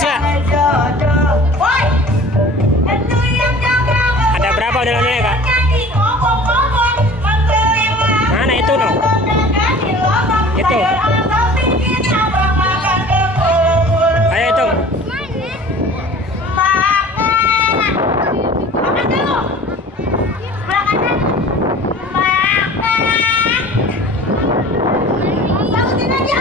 bagus nggak? Ada berapa ondel-ondelnya kak? Mana itu no? Itu. Ayo hitung. Sautin aja.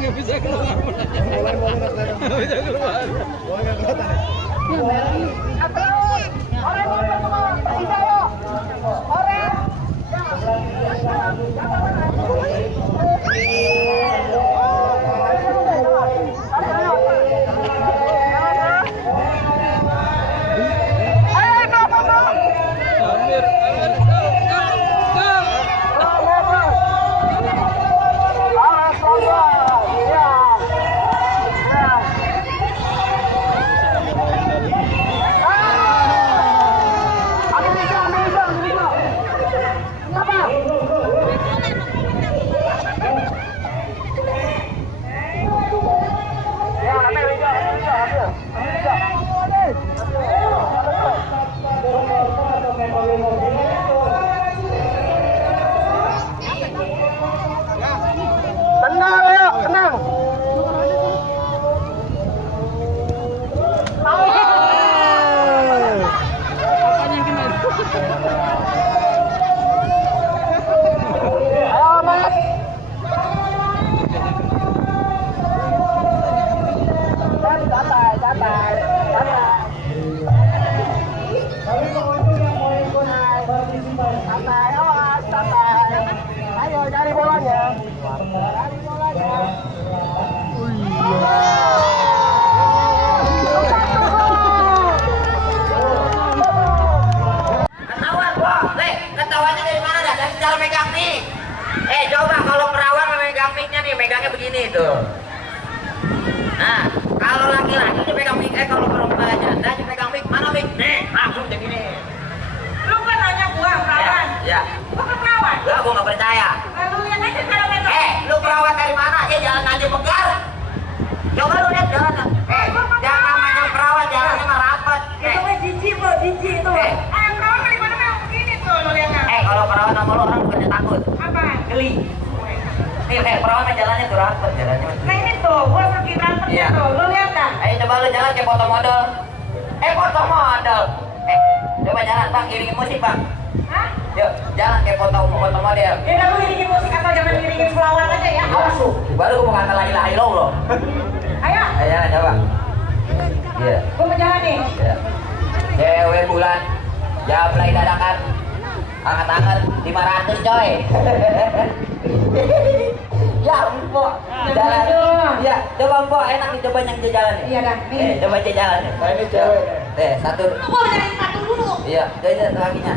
Nggak bisa keluar. Nggak bisa keluar. Tenang, ayo, tenang. Ayo, Ahmad. Santai, santai, santai. Santai, awas, santai. Ayo cari bolanya. Cari bolanya. Ketahuan, Bro. Ketahuannya dari mana dah? Dari cara megang nih. Coba kalau perawan memegang mic-nya nih, megangnya begini tuh. Nah, kalau laki-laki dipegang mic, kalau perempuan janda dipegang mic, mana mic? Nih, langsung begini. Lu kan nanya gua perawan. Ya. Gua kan perawan. Gua nggak percaya. Lalu lihat aja kalau megang. Lu perawat dari mana? Jalan aja pegar. Coba lu lihat jalan. Jangan namanya perawat, jalannya mah rapat. Itu mah jijik, Bro, jijik itu. Perawan dari mana memang begini tuh lu lihat. Kalau perawat sama lu orang bukannya takut. Apa? Geli. Perawat mah jalannya tuh rapat jalannya. Nah ini tuh, gua saking rapetnya Iya. tuh. Lu lihat dah. Ayo coba lu jalan kayak foto model. Foto model. Coba jalan bang, iringin musik bang. Hah? Yuk, jalan kayak foto model. Ya lu iringin musik atau jangan iringin pelawat aja ya. Awas lu, baru gua mau kata la ilaha illallah. Ayo, Ayo jalan coba. Iya. gua mau jalan nih. Ya. Cewek bulan, jablay dadakan, angkat-angkat 500 coy. Ya empok, jalan. Ya, coba empok, enak nih coba yang jalan nih. Iya dah, nih. Coba jalan nih. Nah, ini cewek. Satu. Gua mau nyari sepatu dulu. Iya, jalan kakinya.